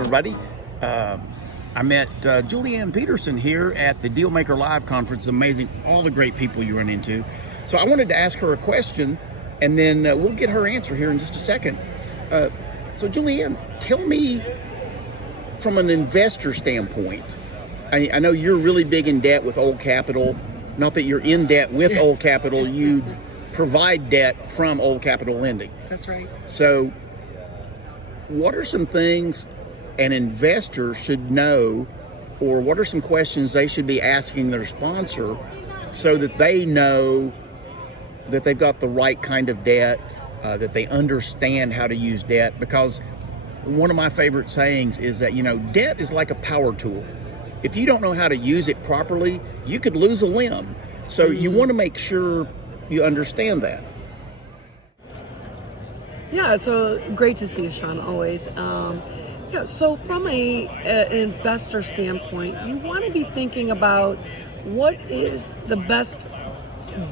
everybody. I met Julianne Peterson here at the Dealmaker Live conference. Amazing, all the great people you run into. So I wanted to ask her a question, and then we'll get her answer here in just a second. So Julianne, tell me from an investor standpoint, I know you're really big in debt with Old Capital. Not that you're in debt with Old Capital, you provide debt from Old Capital Lending. That's right. So what are some things an investor should know, or what are some questions they should be asking their sponsor so that they know that they've got the right kind of debt, that they understand how to use debt? Because one of my favorite sayings is that, debt is like a power tool. If you don't know how to use it properly, you could lose a limb. So you want to make sure you understand that. Yeah, so great to see you, Shawn, always. So from an investor standpoint, you want to be thinking about what is the best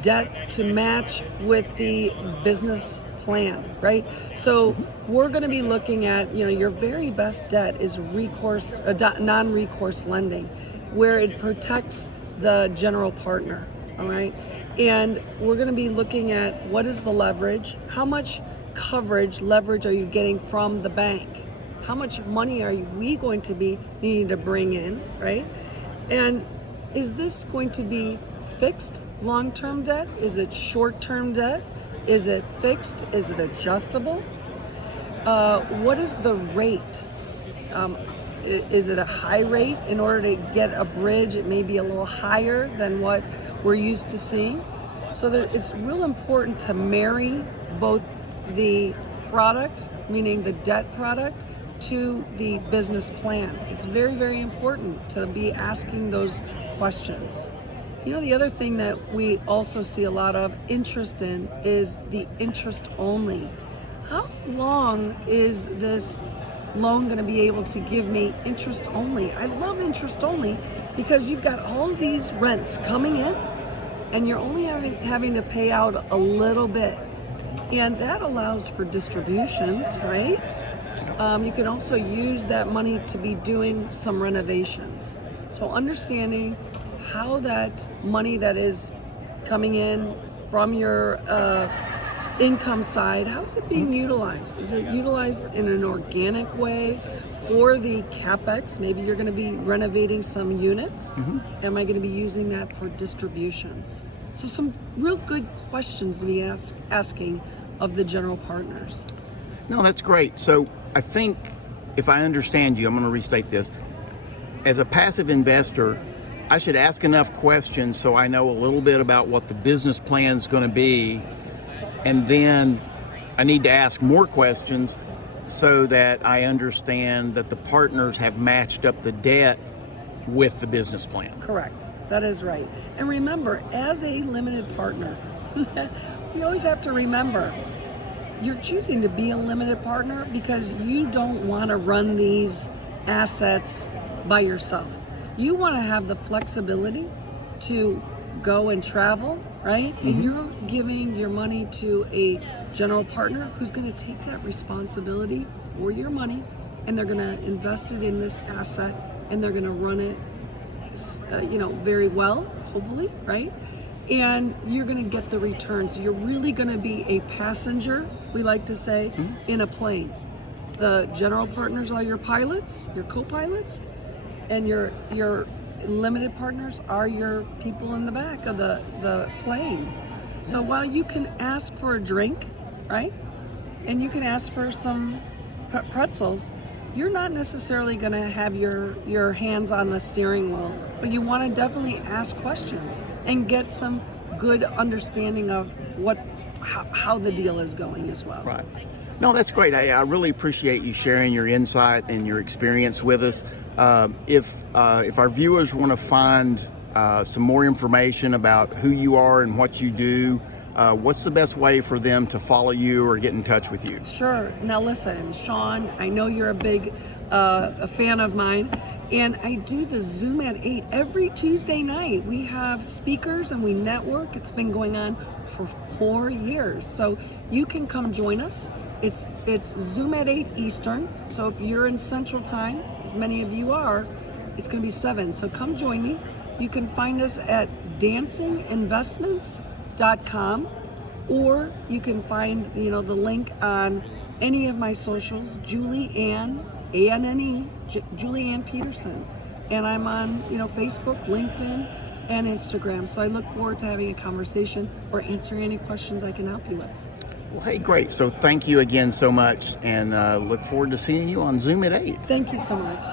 debt to match with the business plan, right? So we're going to be looking at, your very best debt is recourse, non-recourse lending, where it protects the general partner, all right? And we're going to be looking at what is the leverage, how much leverage are you getting from the bank? How much money are we going to be needing to bring in, right? And is this going to be fixed long-term debt? Is it short-term debt? Is it fixed? Is it adjustable? What is the rate? Is it a high rate? In order to get a bridge, it may be a little higher than what we're used to seeing. So it's real important to marry both the product, meaning the debt product, to the business plan. It's very, very important to be asking those questions. The other thing that we also see a lot of interest in is the interest only. How long is this loan going to be able to give me interest only? I love interest only because you've got all these rents coming in and you're only having to pay out a little bit. And that allows for distributions, right? You can also use that money to be doing some renovations. So understanding how that money that is coming in from your income side, how is it being utilized? Is it utilized in an organic way for the CapEx? Maybe you're going to be renovating some units. Am I going to be using that for distributions? So some real good questions to be asking of the general partners. No, that's great. So I think if I understand you, I'm going to restate this. As a passive investor, I should ask enough questions so I know a little bit about what the business plan is going to be, and then I need to ask more questions so that I understand that the partners have matched up the debt with the business plan. Correct. That is right. And remember, as a limited partner, you always have to remember, you're choosing to be a limited partner because you don't want to run these assets by yourself. You want to have the flexibility to go and travel, right? And you're giving your money to a general partner who's going to take that responsibility for your money, and they're going to invest it in this asset, and they're going to run it, very well, hopefully, right? And you're going to get the returns. You're really going to be a passenger, we like to say, in a plane. The general partners are your pilots, your co-pilots, and your limited partners are your people in the back of the plane. So while you can ask for a drink, right, and you can ask for some pretzels, you're not necessarily going to have your hands on the steering wheel, but you want to definitely ask questions and get some good understanding of how the deal is going as well. Right. No, that's great. I really appreciate you sharing your insight and your experience with us. If our viewers want to find some more information about who you are and what you do, what's the best way for them to follow you or get in touch with you? Sure. Now listen, Shawn, I know you're a big a fan of mine, And I do the Zoom at 8 every Tuesday night. We have speakers and we network. It's been going on for 4 years. So you can come join us. It's Zoom at 8 Eastern. So if you're in Central Time, as many of you are, it's going to be 7. So come join me. You can find us at dancinginvestments.com, or you can find the link on any of my socials, Julie-Ann, A-N-N-E, Julie-Ann Peterson. And I'm on Facebook, LinkedIn, and Instagram. So I look forward to having a conversation or answering any questions I can help you with. Well, hey, great. So thank you again so much, and look forward to seeing you on Zoom at 8. Thank you so much.